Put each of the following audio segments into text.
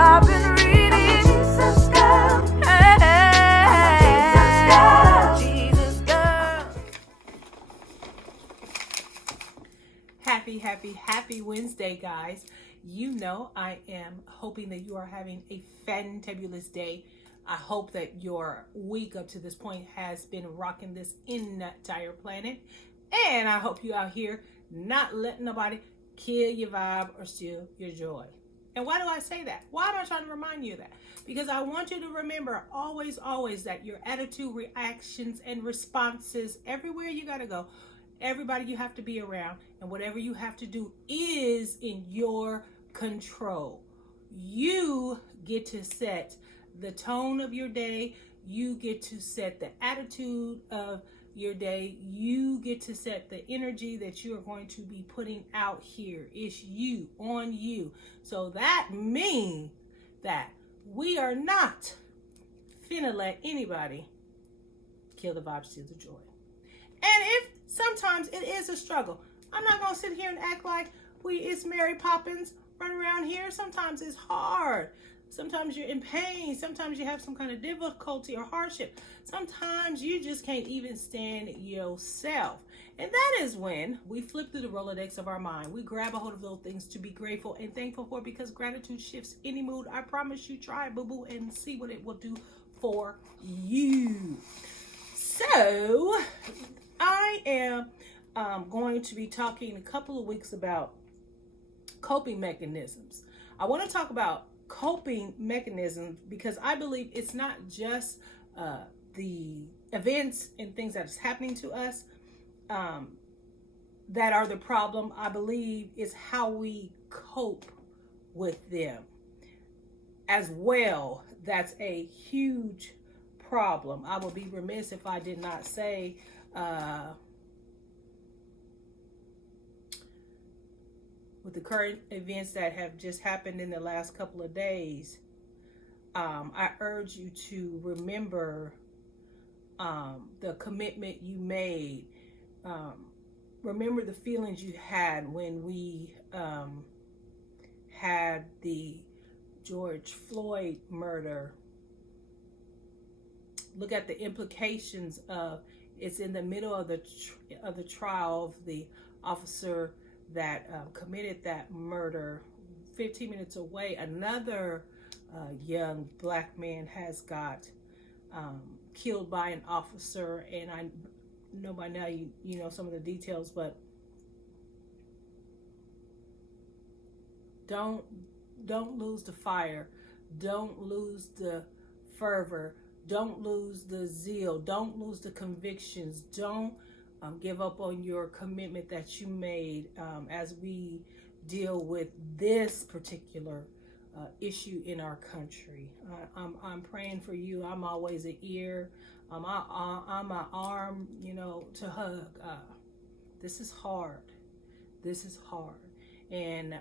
I've been reading. I'm a Jesus girl. Hey, I'm a Jesus girl. Happy Wednesday, guys. You know, I am hoping that you are having a fantabulous day. I hope that your week up to this point has been rocking this entire planet. And I hope you out here not letting nobody kill your vibe or steal your joy. And why do I say that? Why am I trying to remind you of that? Because I want you to remember always that your attitude, reactions, and responses, everywhere you got to go, everybody you have to be around, and whatever you have to do is in your control. You get to set the tone of your day. You get to set the attitude of your day. You get to set the energy that you are going to be putting out here. It's you, on you. So that means that we are not finna let anybody kill the vibe, steal the joy. And if sometimes it is a struggle, I'm not gonna sit here and act like it's Mary Poppins running around here. Sometimes it's hard. Sometimes you're in pain. Sometimes you have some kind of difficulty or hardship. Sometimes you just can't even stand yourself. And that is when we flip through the Rolodex of our mind. We grab a hold of those things to be grateful and thankful for, because gratitude shifts any mood. I promise you, try it, boo-boo, and see what it will do for you. So, I am going to be talking a couple of weeks about coping mechanisms. I want to talk about coping mechanisms because I believe it's not just the events and things that is happening to us that are the problem. I believe is how we cope with them as well. That's a huge problem. I would be remiss if I did not say with the current events that have just happened in the last couple of days, I urge you to remember the commitment you made. Remember the feelings you had when we had the George Floyd murder. Look at the implications of it's in the middle of the trial of the officer that committed that murder. 15 minutes away, another young black man has got killed by an officer, and I know by now you know some of the details, but don't lose the fire, don't lose the fervor, don't lose the zeal, don't lose the convictions, don't give up on your commitment that you made as we deal with this particular issue in our country. I'm praying for you. I'm always an ear. I'm an arm, to hug. This is hard. This is hard. And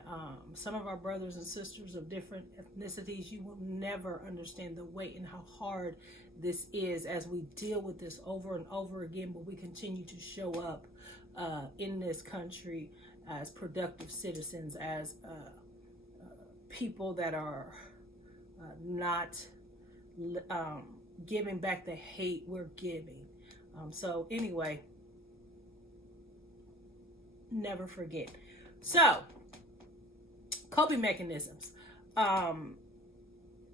some of our brothers and sisters of different ethnicities, you will never understand the weight and how hard this is as we deal with this over and over again, but we continue to show up in this country as productive citizens, as people that are not giving back the hate we're giving. So anyway, never forget. So, coping mechanisms.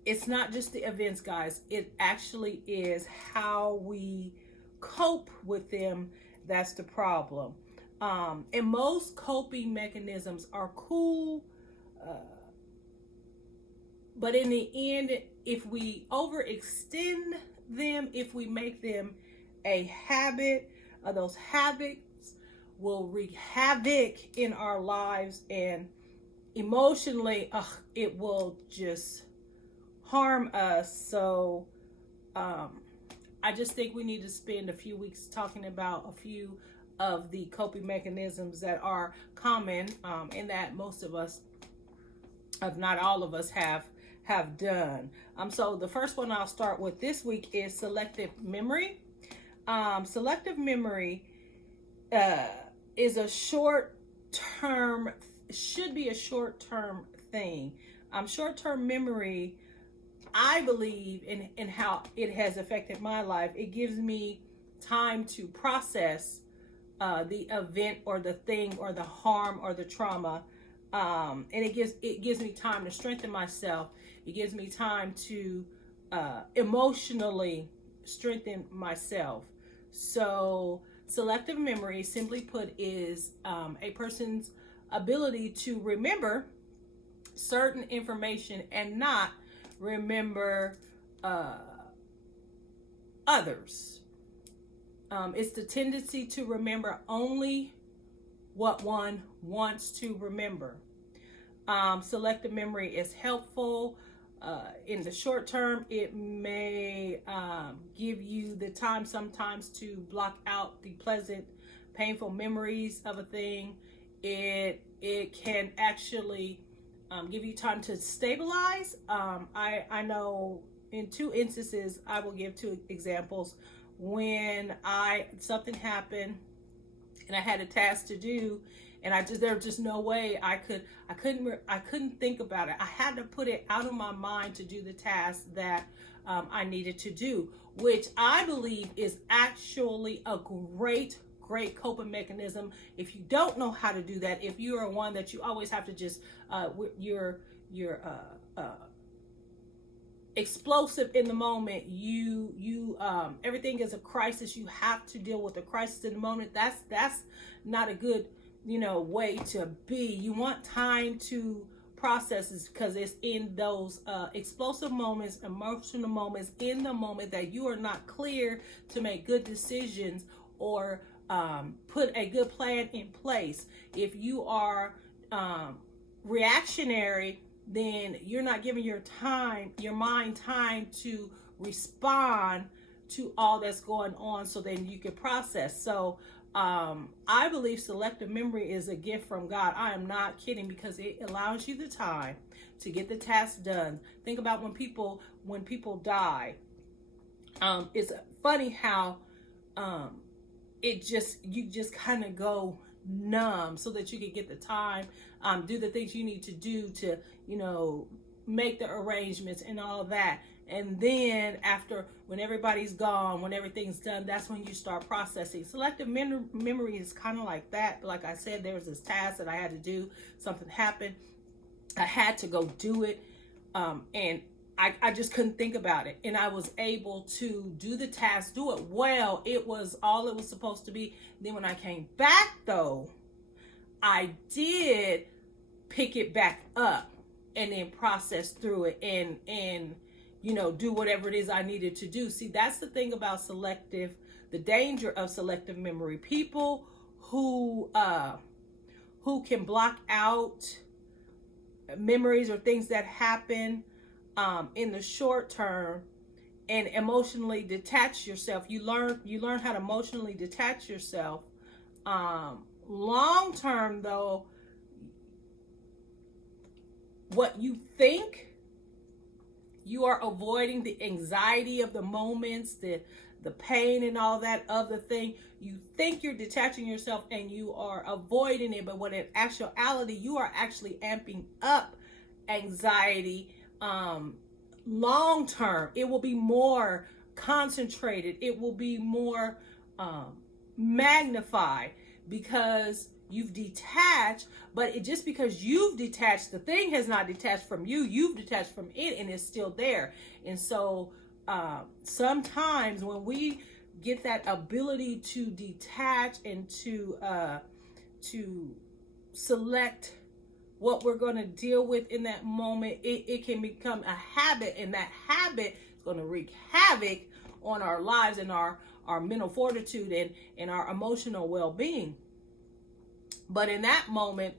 It's not just the events, guys. It actually is how we cope with them that's the problem. And most coping mechanisms are cool, but in the end, if we overextend them, if we make them a habit, those habits will wreak havoc in our lives, and emotionally, it will just harm us. So I just think we need to spend a few weeks talking about a few of the coping mechanisms that are common and that most of us, if not all of us, have done. So the first one I'll start with this week is selective memory. Selective memory is a short-term, should be a short-term thing. Short-term memory, I believe in how it has affected my life. It gives me time to process the event or the thing or the harm or the trauma, and it gives me time to strengthen myself. It gives me time to emotionally strengthen myself. So selective memory, simply put, is a person's ability to remember certain information and not remember others. It's the tendency to remember only what one wants to remember. Selective memory is helpful. In the short term, it may give you the time sometimes to block out the pleasant, painful memories of a thing. It can actually give you time to stabilize. I know in two instances, I will give two examples. When something happened and I had a task to do, and there was just no way I couldn't think about it. I had to put it out of my mind to do the task that I needed to do, which I believe is actually a great coping mechanism. If you don't know how to do that, if you are one that you always have to just you're explosive in the moment, you everything is a crisis, you have to deal with a crisis in the moment, that's not a good way to be. You want time to process this, because it's in those explosive moments, emotional moments, in the moment, that you are not clear to make good decisions or put a good plan in place. If you are reactionary, then you're not giving your mind time to respond to all that's going on, so then you can process. So I believe selective memory is a gift from God. I am not kidding, because it allows you the time to get the task done. Think about when people die. It's funny how you just kind of go numb, so that you can get the time, do the things you need to do to make the arrangements and all that. And then after, when everybody's gone, when everything's done, that's when you start processing. Selective memory is kind of like that. Like I said, there was this task that I had to do. Something happened. I had to go do it. And I just couldn't think about it. And I was able to do the task, do it well. It was all it was supposed to be. Then when I came back, though, I did pick it back up and then process through it and do whatever it is I needed to do. See, that's the thing about the danger of selective memory. People who can block out memories or things that happen in the short term and emotionally detach yourself. You learn how to emotionally detach yourself. Long term, though, what you think, you are avoiding the anxiety of the moments, the pain and all that of the thing. You think you're detaching yourself and you are avoiding it, but when in actuality, you are actually amping up anxiety. Long term, it will be more concentrated. It will be more magnified, because you've detached. But just because you've detached, the thing has not detached from you. You've detached from it, and it's still there. And so sometimes when we get that ability to detach and to select what we're going to deal with in that moment, it can become a habit, and that habit is going to wreak havoc on our lives and our mental fortitude and our emotional well-being. But in that moment,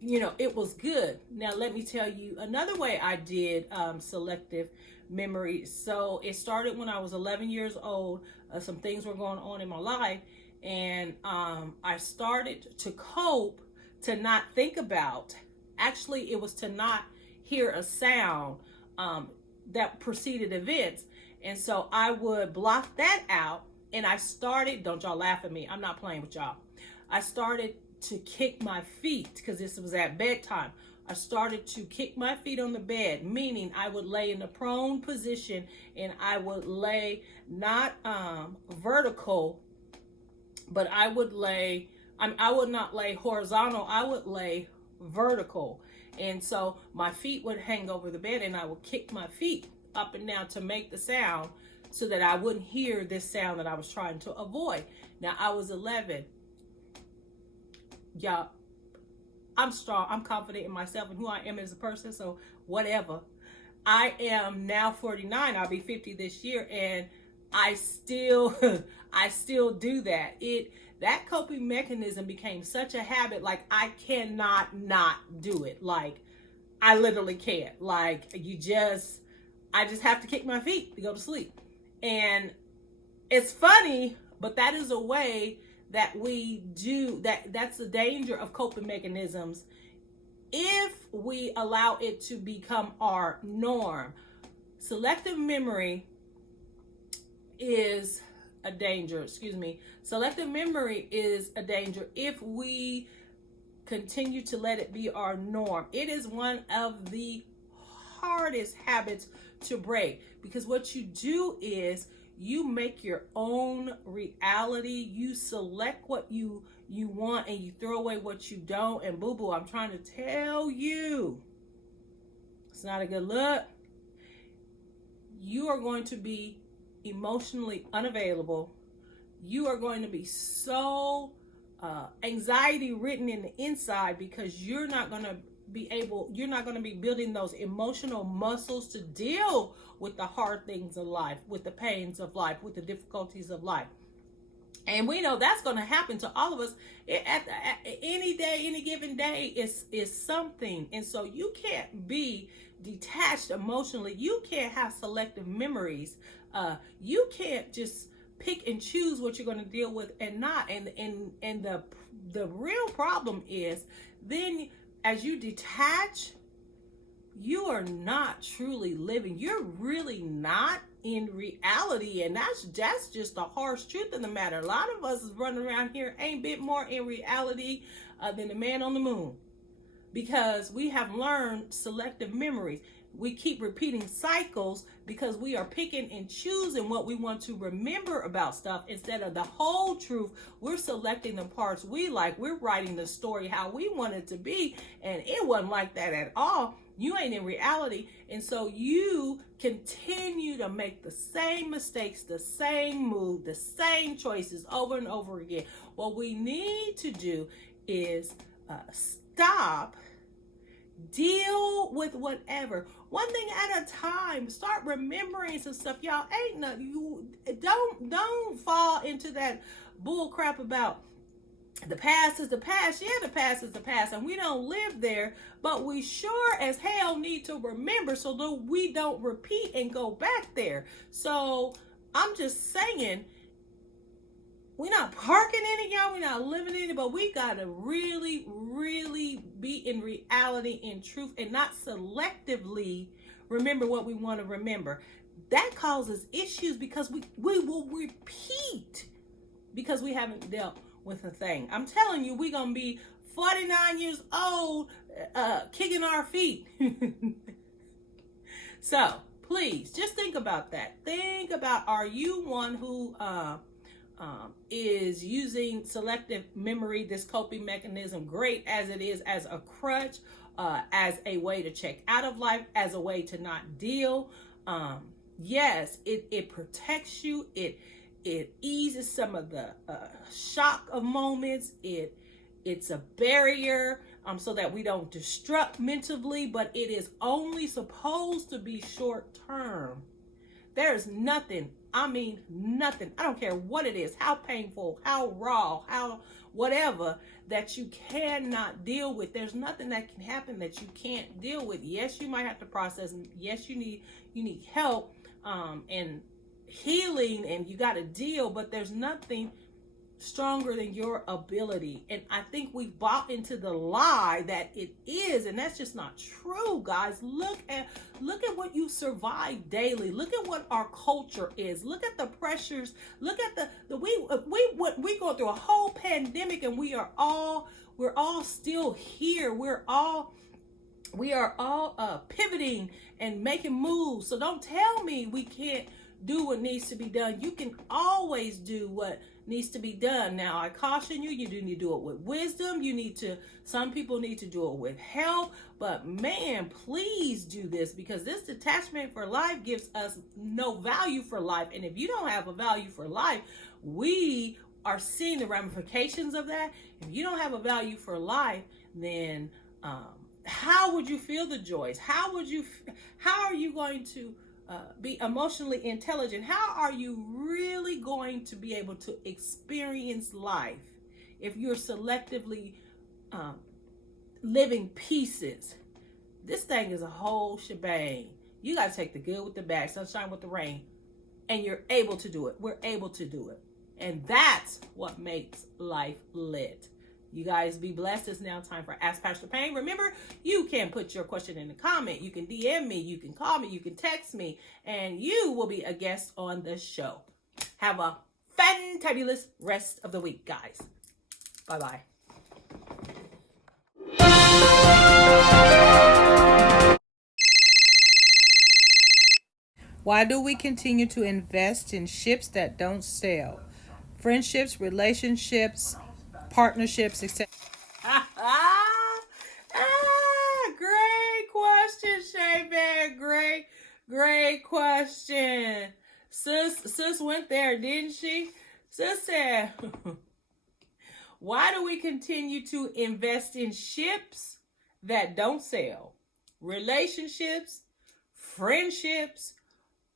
it was good. Now, let me tell you another way I did selective memory. So it started when I was 11 years old. Some things were going on in my life, and I started to cope, to not think about. Actually, it was to not hear a sound that preceded events. And so I would block that out, and I started, don't y'all laugh at me, I'm not playing with y'all. I started to kick my feet, because this was at bedtime. I started to kick my feet on the bed, meaning I would lay in the prone position, and I would lay not vertical, but I would not lay horizontal, I would lay vertical. And so my feet would hang over the bed, and I would kick my feet up and down to make the sound so that I wouldn't hear this sound that I was trying to avoid. Now, I was 11. Y'all, I'm strong. I'm confident in myself and who I am as a person. So whatever. I am now 49. I'll be 50 this year, and I still do that. That coping mechanism became such a habit. Like, I cannot not do it. Like, I literally can't. Like, I just have to kick my feet to go to sleep. And it's funny, but that is a way that we do that. That's the danger of coping mechanisms if we allow it to become our norm. Selective memory is a danger. Selective memory is a danger if we continue to let it be our norm. It is one of the hardest habits to break, because what you do is you make your own reality. You select what you want, and you throw away what you don't. And boo-boo, I'm trying to tell you, it's not a good look. You are going to be emotionally unavailable. You are going to be so anxiety ridden in the inside, because you're not going to be building those emotional muscles to deal with the hard things of life, with the pains of life, with the difficulties of life. And we know that's going to happen to all of us at any day, any given day is something. And so you can't be detached emotionally. You can't have selective memories. You can't just pick and choose what you're going to deal with and not. And the real problem is then, as you detach, you are not truly living. You're really not in reality. And that's just the harsh truth of the matter. A lot of us is running around here ain't bit more in reality than the man on the moon, because we have learned selective memories. We keep repeating cycles because we are picking and choosing what we want to remember about stuff instead of the whole truth. We're selecting the parts we like. We're writing the story how we want it to be, and it wasn't like that at all. You ain't in reality. And so you continue to make the same mistakes, the same move, the same choices over and over again. What we need to do is stop, deal with whatever, one thing at a time. Start remembering some stuff. Y'all, ain't nothing. You don't fall into that bull crap about the past is the past. Yeah, the past is the past, and we don't live there, but we sure as hell need to remember so that we don't repeat and go back there. So I'm just saying, we're not parking in it, y'all. We're not living in it, but we got to really, really be in reality, in truth, and not selectively remember what we want to remember. That causes issues because we will repeat because we haven't dealt with a thing. I'm telling you, we're going to be 49 years old kicking our feet. So please just think about that. Think about, are you one who is using selective memory, this coping mechanism, great as it is, as a crutch, as a way to check out of life, as a way to not deal? Yes, it protects you. It eases some of the shock of moments. It's a barrier so that we don't destruct mentally, but it is only supposed to be short term. There's nothing, I mean nothing, I don't care what it is, how painful, how raw, how whatever, that you cannot deal with. There's nothing that can happen that you can't deal with. Yes, you might have to process. Yes, you need help and healing, and you got to deal, but there's nothing stronger than your ability. And I think we bought into the lie that it is, and that's just not true, guys. Look at what you survive daily. Look at what our culture is. Look at the pressures. Look at we go through a whole pandemic, and we're all still here. We're all We are all pivoting and making moves. So don't tell me we can't do what needs to be done. You can always do what needs to be done. Now, I caution you, you do need to do it with wisdom. Some people need to do it with help. But man, please do this, because this detachment for life gives us no value for life. And if you don't have a value for life, we are seeing the ramifications of that. If you don't have a value for life, then how would you feel the joys? How are you going to be emotionally intelligent? How are you really going to be able to experience life if you're selectively living pieces? This thing is a whole shebang. You got to take the good with the bad, sunshine with the rain, and you're able to do it. We're able to do it. And that's what makes life lit. You guys be blessed. It's now time for Ask Pastor Payne. Remember, you can put your question in the comment. You can DM me. You can call me. You can text me. And you will be a guest on the show. Have a fantabulous rest of the week, guys. Bye-bye. Why do we continue to invest in ships that don't sail? Friendships, relationships, partnerships, etc. Great question, Shay. Great question. Sis went there, didn't she? Sis said, why do we continue to invest in ships that don't sail? Relationships, friendships,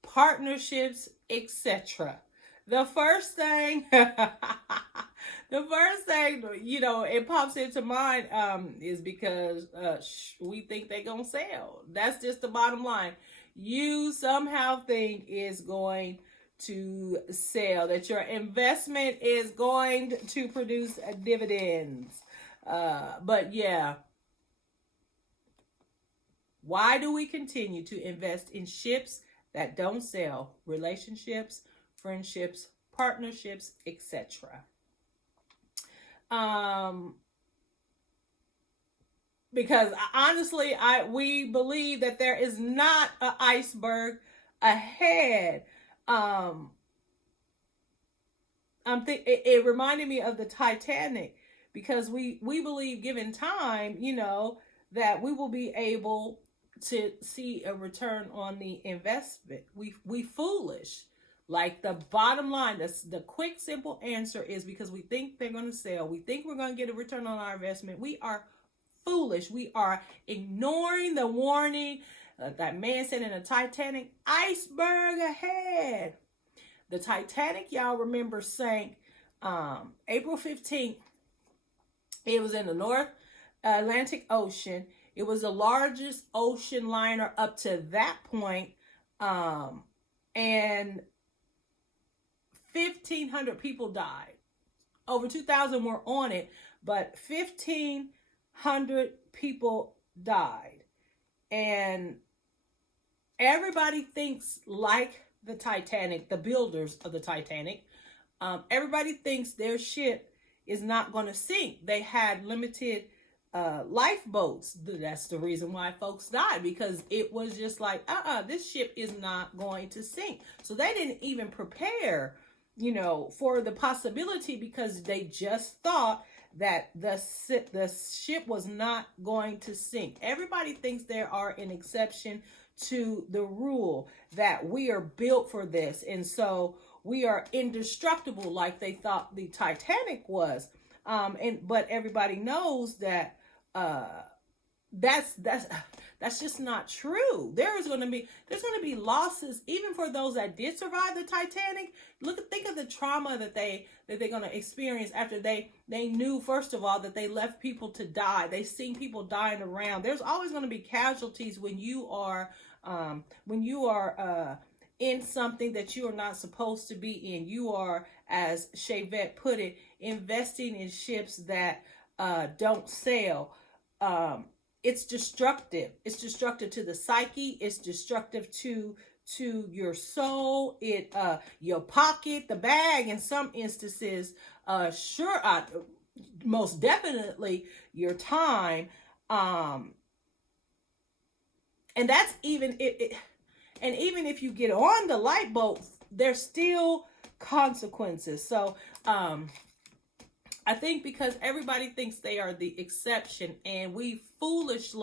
partnerships, etc. The first thing, it pops into mind is because we think they're going to sell. That's just the bottom line. You somehow think it's going to sell, that your investment is going to produce dividends. But yeah, why do we continue to invest in ships that don't sell? Relationships, friendships, partnerships, etc. Because honestly, we believe that there is not an iceberg ahead. It reminded me of the Titanic, because we believe, given time, that we will be able to see a return on the investment. We foolish. Like, the bottom line, the quick, simple answer is because we think they're going to sell. We think we're going to get a return on our investment. We are foolish. We are ignoring the warning that man said in the Titanic, iceberg ahead. The Titanic, y'all remember, sank April 15th. It was in the North Atlantic Ocean. It was the largest ocean liner up to that point. And 1,500 people died. Over 2,000 were on it, but 1,500 people died. And everybody thinks, like the Titanic, the builders of the Titanic, everybody thinks their ship is not going to sink. They had limited lifeboats. That's the reason why folks died, because it was just like, this ship is not going to sink. So they didn't even prepare, for the possibility, because they just thought that the ship was not going to sink. Everybody thinks there are an exception to the rule, that we are built for this, and so we are indestructible, like they thought the Titanic was. But everybody knows that that's just not true. There's going to be losses even for those that did survive the Titanic. Think of the trauma that they're going to experience after they knew, first of all, that they left people to die. They've seen people dying around. There's always going to be casualties when you are in something that you are not supposed to be in. You are, as Shavette put it, investing in ships that don't sail. It's destructive. It's destructive to the psyche. It's destructive to your soul, your pocket, the bag, in some instances, most definitely your time. And that's even it. And even if you get on the light boat, there's still consequences. So I think because everybody thinks they are the exception, and we fools,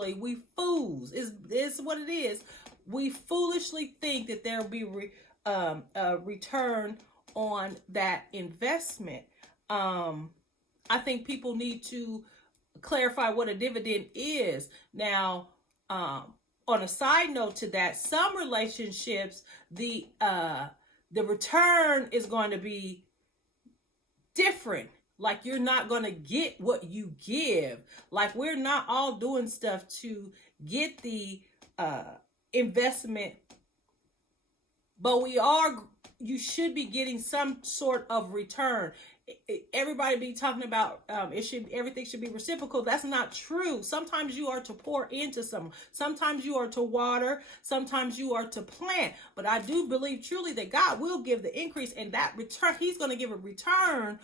is what it is. We foolishly think that there'll be a return on that investment. I think people need to clarify what a dividend is. Now, on a side note to that, some relationships, the return is going to be different. Like, you're not going to get what you give. Like, we're not all doing stuff to get the investment, but you should be getting some sort of return. Everybody be talking about everything should be reciprocal. That's not true. Sometimes you are to pour into someone. Sometimes you are to water. Sometimes you are to plant. But I do believe truly that God will give the increase, and that return, He's going to give a return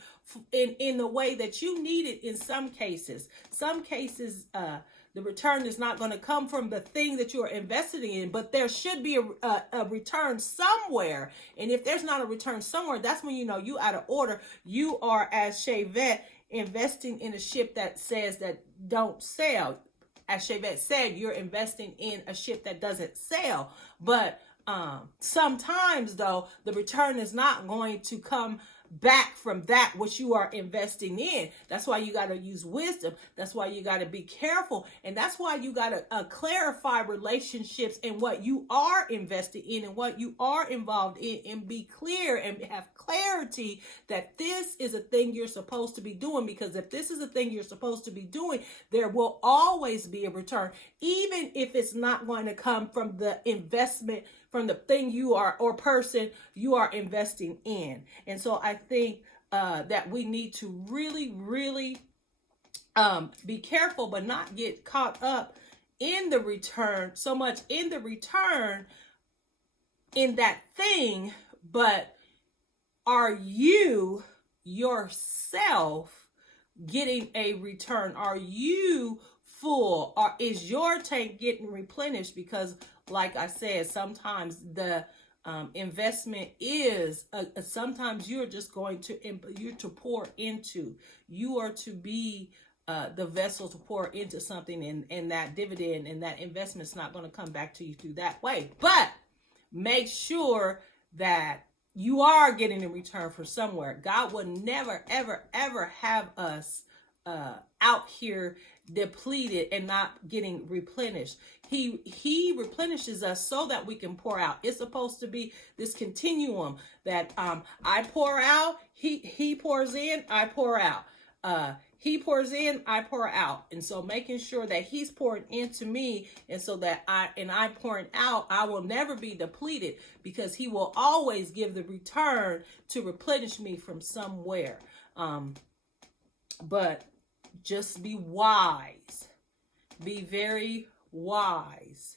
in the way that you need it. In some cases, the return is not going to come from the thing that you are investing in, but there should be a return somewhere. And if there's not a return somewhere, that's when you know you out of order. You are, as Chevette, investing in a ship that says that don't sail. As Chevette said, you're investing in a ship that doesn't sail. But sometimes, though, the return is not going to come back from that which you are investing in. That's why you got to use wisdom. That's why you got to be careful. And that's why you got to clarify relationships and what you are invested in and what you are involved in, and be clear and have clarity that this is a thing you're supposed to be doing. Because if this is a thing you're supposed to be doing, there will always be a return, even if it's not going to come from the investment, from the thing you are or person you are investing in. And so I think that we need to really, really be careful, but not get caught up in the return, so much in the return in that thing. But are you yourself getting a return? Are you full? Or is your tank getting replenished? Because like I said, sometimes the investment is sometimes you're just going to pour into. You are to be the vessel to pour into something, and that dividend and that investment is not going to come back to you through that way. But make sure that you are getting a return from somewhere. God would never, ever, ever have us out here depleted and not getting replenished. He replenishes us so that we can pour out. It's supposed to be this continuum that I pour out, he pours in, I pour out. He pours in, I pour out. And so making sure that he's pouring into me, and so that I'm pouring out, I will never be depleted, because he will always give the return to replenish me from somewhere. But just be wise. Be very wise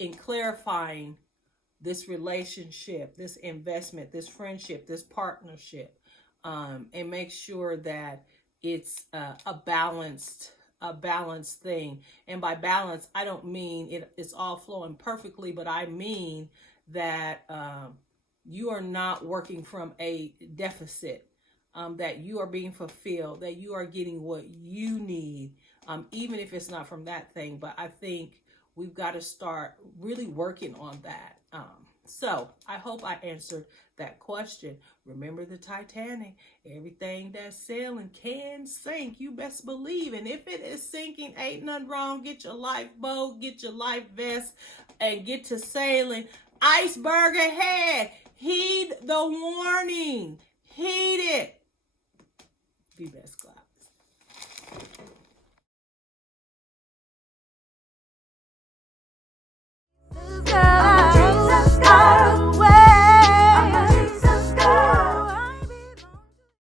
in clarifying this relationship, this investment, this friendship, this partnership, and make sure that it's a balanced thing. And by balance, I don't mean it's all flowing perfectly, but I mean that you are not working from a deficit. That you are being fulfilled, that you are getting what you need, even if it's not from that thing. But I think we've got to start really working on that. So I hope I answered that question. Remember the Titanic, everything that's sailing can sink. You best believe. And if it is sinking, ain't nothing wrong. Get your lifeboat, get your life vest, and get to sailing. Iceberg ahead. Heed the warning. Heed it. Be best, class.